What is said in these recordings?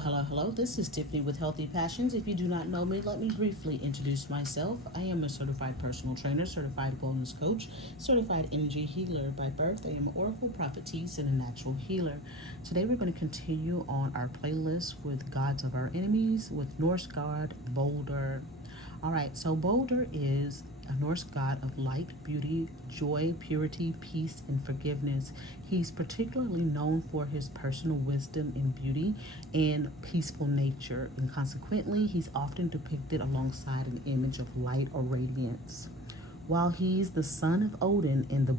Hello. This is Tiffany with Healthy Passions. If you do not know me, let me briefly introduce myself. I am a certified personal trainer, certified wellness coach, certified energy healer by birth. I am an oracle prophetess and a natural healer. Today we're going to continue on our playlist with Gods of Our Enemies with Norse god Baldur. All right, so Baldur is a Norse god of light, beauty, joy, purity, peace, and forgiveness. He's particularly known for his personal wisdom and beauty and peaceful nature, and consequently, he's often depicted alongside an image of light or radiance. While he's the son of Odin and the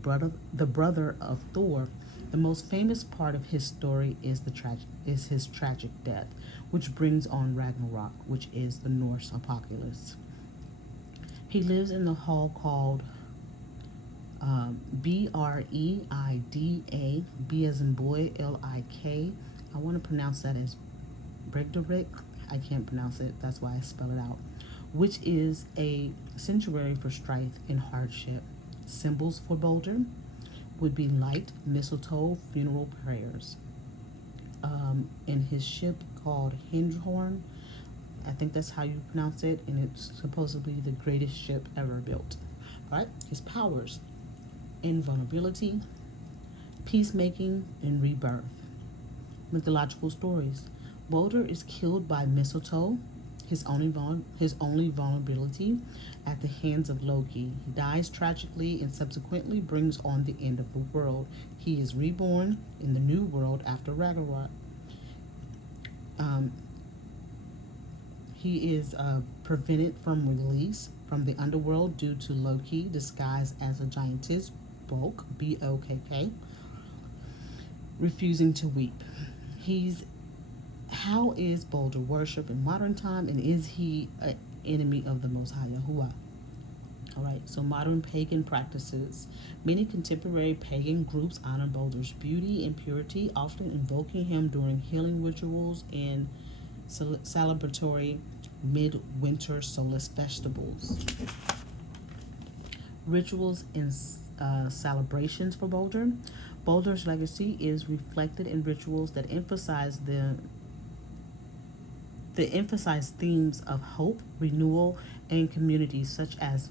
brother of Thor, the most famous part of his story is his tragic death, which brings on Ragnarok, which is the Norse apocalypse. He lives in the hall called Breida, B as in boy, Lik. I want to pronounce that as Bregderick. I can't pronounce it, that's why I spell it out. Which is a sanctuary for strife and hardship. Symbols for Boulder would be light, mistletoe, funeral prayers. In his ship called Hindhorn, I think that's how you pronounce it, and it's supposedly the greatest ship ever built. Right? His powers: invulnerability, peacemaking, and rebirth. Mythological stories: Baldur is killed by mistletoe, his only vulnerability, at the hands of Loki. He dies tragically and subsequently brings on the end of the world. He is reborn in the new world after Ragnarok. Um, he is prevented from release from the underworld due to Loki disguised as a giantess, Bokk, refusing to weep. He's How is Baldur worshipped in modern time, and is he an enemy of the Most High Yahuwah? All right, so modern pagan practices. Many contemporary pagan groups honor Baldur's beauty and purity, often invoking him during healing rituals and celebratory midwinter solstice festivals. Rituals and celebrations for Baldur. Baldur's legacy is reflected in rituals that emphasize themes of hope, renewal, and community, such as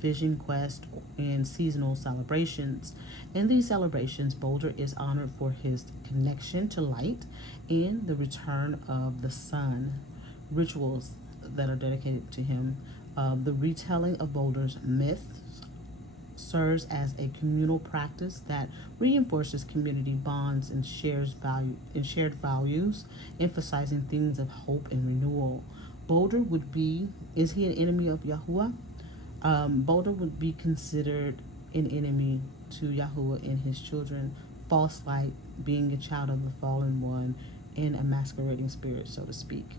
Vision Quest and seasonal celebrations. In these celebrations, Boulder is honored for his connection to light and the return of the sun. Rituals that are dedicated to him. The retelling of Boulder's myth serves as a communal practice that reinforces community bonds and shared values, emphasizing themes of hope and renewal. Boulder would be Is he an enemy of Yahuwah? Boulder would be considered an enemy to Yahuwah and his children, false light, being a child of the fallen one, and a masquerading spirit, so to speak.